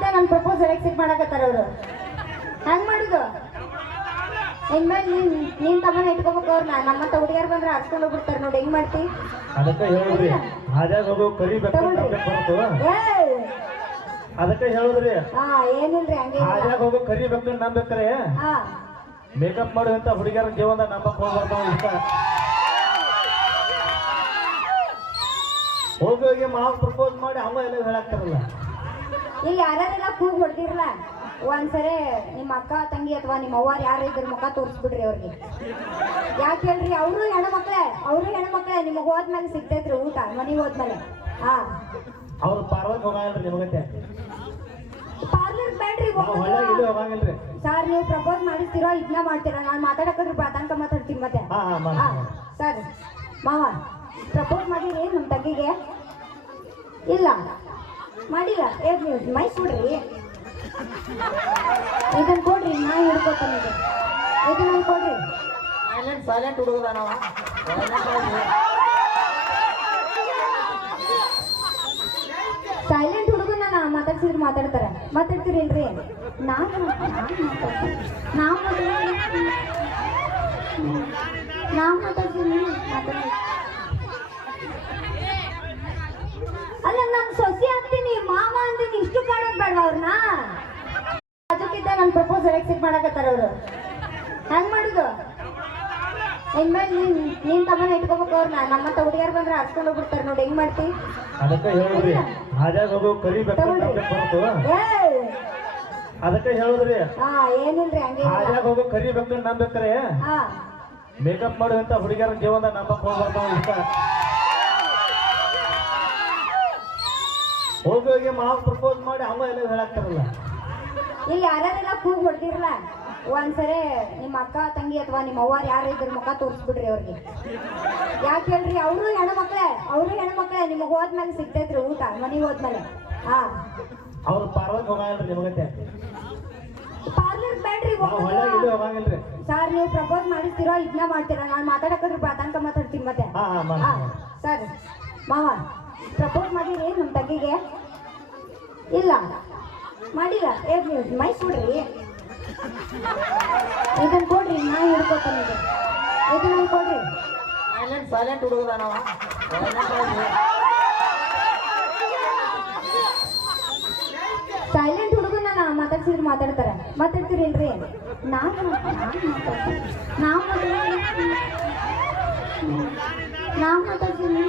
ಅದಕ್ಕಿಂತ ನನ್ನ proposal accept ಮಾಡಕತ್ತಾರ ಅವರು. ಹೆಂಗ್ ಮಾಡುದು? ಇನ್ಮೇಲೆ ನೀನ್ ತಮ್ಮನ ಇಟ್ಕೋಬೇಕು ಅವ್ರನ್ನ. ನಮ್ಮಂತ ಹುಡುಗಿಯರ್ ಬಂದ್ರೆ ಹರ್ಸ್ಕೊಂಡು ಹೋಗ್ಬಿಡ್ತಾರ ನೋಡಿ. ಹೆಂಗ್ ಮಾಡ್ತಿ? ಅದಕ್ಕೆ ಹೇಳಿದ್ರಿ ಹಾದ್ಯಾಗ ಹೋಗೋ ಕರಿ ಅದಕ್ಕೆ ಹೇಳಿದ್ರಿ ಏನಿಲ್ರಿ ಹಂಗೆ ಹಾದ್ಯಾಗ ಹೋಗೋ ಕರಿ ಬೇಕು ನಂಬೇಕ್ರೆ ಮೇಕಪ್ ಮಾಡುವಂತ ಹುಡುಗಿಯರ ಜೀವನ ನಂಬಕ್ ಹೋಗ್ಬಾರ್ದು. ಇಷ್ಟ ಹೋಗಿ ಹೋಗಿ ಮಾವು ಪ್ರಪೋಸ್ ಮಾಡಿ ಅಮ್ಮ ಎಲ್ಲ ಹೇಳಾಕ್ತಾರಲ್ಲ. ಇಲ್ಲಿ ಯಾರೆಲ್ಲ ಕೂಗ್ ಹೊಡ್ದಿರಲ್ಲ ಒಂದ್ಸರಿ ನಿಮ್ಮ ಅಕ್ಕ ತಂಗಿ ಅಥವಾ ನಿಮ್ಮ ಅವ್ವಾರು ಯಾರು ಇದ್ರ ಮುಖ ತೋರಿಸ್ಬಿಡ್ರಿ ಅವ್ರಿಗೆ. ಯಾಕೆ ಹೇಳ್ರಿ? ಅವರು ಹೆಣ್ಮಕ್ಳೆ ನಿಮಗ್ ಹೋದ್ಮೇಲೆ ಸಿಗ್ತೈತ್ರಿ ಊಟ ಮನೆಗೆ ಹೋದ್ಮೇಲೆ. ಅವ್ರು ಪಾರ್ಲರ್ ಹೋಗಲ್ರಿ ನಿಮಗತ್ತೆ? ಪಾರ್ಲರ್ ಬೇಡ್ರಿ ಹೋಗಂಗಿಲ್ರಿ ಸರ್. ನೀವು ಪ್ರಪೋಸ್ ಮಾಡಿಸ್ತೀರೋ ಇದನ್ನ ಮಾಡ್ತೀರಾ? ನಾನು ಮಾತಾಡಕ್ಕಾದ್ರೂ ತನಕ ಮಾತಾಡ್ತೀನಿ ಮತ್ತೆ. ಸರ್ ಮಾವ ಪ್ರಪೋಸ್ ಮಾಡಿರಿ ನಮ್ಮ ತಂಗಿಗೆ? ಇಲ್ಲ ಮಾಡಿಲ್ಲ. ನೀವು ಮೈಸೂಡ್ರಿ ಇದನ್ನ ಕೊಡ್ರಿ, ನಾ ಹಿಡ್ಕೋತಾನೆ. ಇದನ್ನ ಕೊಡ್ರಿ. ಸೈಲೆಂಟ್ ಹುಡುಗದ ನಾವ ಸೈಲೆಂಟ್ ಹುಡುಗನ ಮಾತಾಡ್ಸಿದ್ರೆ ಮಾತಾಡ್ತೀರಿಲ್ರಿ? ನಾವು ಮಾತಾಡ್ತೀನಿ. ಅಲ್ಲ ನಾನು ಸೊಸಿ ಅಂತೀನಿ, ಮಾವ ಅಂತೀನಿ, ಇಷ್ಟು ಕಾಣೋದ್ ಬೇಡ ಅವ್ರನ್ನ. ಅದಕ್ಕಿಂತ ನನ್ನ ಪ್ರಪೋಸಲ್ ಎಕ್ಸೆಪ್ಟ್ ಮಾಡಕತ್ತಾರ ಅವರು. ಹೆಂಗ್ ಮಾಡುದು? ಇನ್ಮೇಲೆ ನೀನ್ ತಮ್ಮನ ಇಟ್ಕೋಬೇಕು ಅವ್ರನ್ನ. ನಮ್ಮಂತ ಹುಡುಗಿಯರ್ ಬಂದ್ರೆ ಹರ್ಸ್ಕೊಂಡು ಹೋಗ್ಬಿಡ್ತಾರ ನೋಡಿ. ಹೆಂಗ್ ಮಾಡ್ತಿ? ಅದಕ್ಕೆ ಹೇಳಿದ್ರಿ ಹಾದ್ಯಾಗ ಹೋಗೋ ಕರಿ ಅದಕ್ಕೆ ಹೇಳಿದ್ರಿ ಏನಿಲ್ರಿ ಹಂಗೆ ಹಾದ್ಯಾಗ ಹೋಗೋ ಕರಿ ಬೇಕು ನಂಬೇಕ್ರೆ ಮೇಕಪ್ ಮಾಡುವಂತ ಹುಡುಗಿಯರ ಜೀವನ ನಂಬಕ್ ಹೋಗ್ಬಾರ್ದು. ಇಷ್ಟ ಹೋಗಿ ಹೋಗಿ ಮಾವು ಪ್ರಪೋಸ್ ಮಾಡಿ ಅಮ್ಮ ಎಲ್ಲ ಹೇಳಾಕ್ತಾರಲ್ಲ. ಇಲ್ಲಿ ಯಾರೆಲ್ಲ ಕೂಗ್ ಹೊಡ್ದಿರಲ್ಲ ಒಂದ್ಸರಿ ನಿಮ್ಮ ಅಕ್ಕ ತಂಗಿ ಅಥವಾ ನಿಮ್ಮ ಅವ್ವಾರು ಯಾರು ಇದ್ರ ಮುಖ ತೋರಿಸ್ಬಿಡ್ರಿ ಅವ್ರಿಗೆ. ಯಾಕೆ ಹೇಳ್ರಿ? ಅವರು ಹೆಣ್ಮಕ್ಳೆ ನಿಮಗ್ ಹೋದ್ಮೇಲೆ ಸಿಗ್ತೈತ್ರಿ ಊಟ ಮನೆಗೆ ಹೋದ್ಮೇಲೆ. ಅವ್ರು ಪಾರ್ಲರ್ ಹೋಗಲ್ರಿ ನಿಮಗತ್ತೆ? ಪಾರ್ಲರ್ ಬೇಡ್ರಿ ಹೋಗಂಗಿಲ್ರಿ ಸರ್. ನೀವು ಪ್ರಪೋಸ್ ಮಾಡಿಸ್ತೀರೋ ಇದನ್ನ ಮಾಡ್ತೀರಾ? ನಾನು ಮಾತಾಡಕ್ಕಾದ್ರೂ ತನಕ ಮಾತಾಡ್ತೀನಿ ಮತ್ತೆ. ಸರ್ ಮಾವ ಪ್ರಪೋಸ್ ಮಾಡಿರಿ ನಮ್ಮ ತಂಗಿಗೆ? ಇಲ್ಲ ಮಾಡಿಲ್ಲ. ನೀವು ಮೈಸೂಡ್ರಿ ಇದನ್ನ ಕೊಡ್ರಿ, ನಾ ಹಿಡ್ಕೋತಾನೆ. ಇದನ್ನ ಕೊಡ್ರಿ. ಸೈಲೆಂಟ್ ಹುಡುಗದ ನಾವ ಸೈಲೆಂಟ್ ಹುಡುಗನ ಮಾತಾಡ್ಸಿದ್ರೆ ಮಾತಾಡ್ತೀರಿಲ್ರಿ? ನಾವು ಮಾತಾಡ್ತೀನಿ.